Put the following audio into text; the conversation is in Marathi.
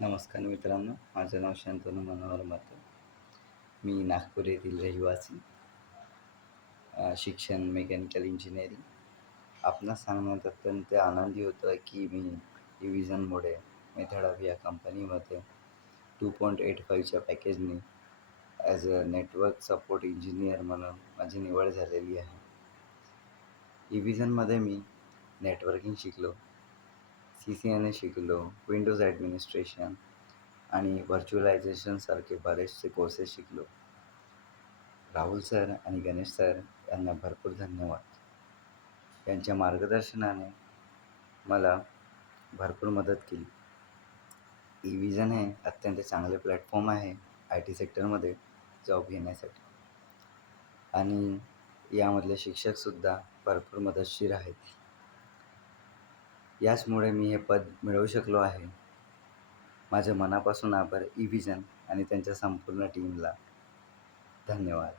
नमस्कार मित्रांनो, माझं नाव शंतनू मनोहर मते. मी नागपूर येथील रहिवासी. शिक्षण मेकॅनिकल इंजिनिअरिंग. आपणास सांगण्यात अत्यंत आनंदी होतो आहे की मी विजनमुळे मेथड ऑफ या कंपनीमध्ये 2.85च्या पॅकेजने as a network support engineer म्हणून माझी निवड झालेली आहे. विजनमध्ये मी नेटवर्किंग शिकलो, CCNA शिकलो, विंडोज ॲडमिनिस्ट्रेशन आणि व्हर्च्युअलायझेशनसारखे बरेचसे कोर्सेस शिकलो. राहुल सर आणि गणेश सर यांना भरपूर धन्यवाद. यांच्या मार्गदर्शनाने मला भरपूर मदत केली. विजन हे अत्यंत चांगले प्लॅटफॉर्म आहे IT सेक्टरमध्ये जॉब घेण्यासाठी आणि यामधले शिक्षकसुद्धा भरपूर मदतशीर आहेत. याचमुळे मी हे पद मिळवू शकलो आहे. माझ्या मनापासून आभार विजन आणि त्यांच्या संपूर्ण टीमला. धन्यवाद.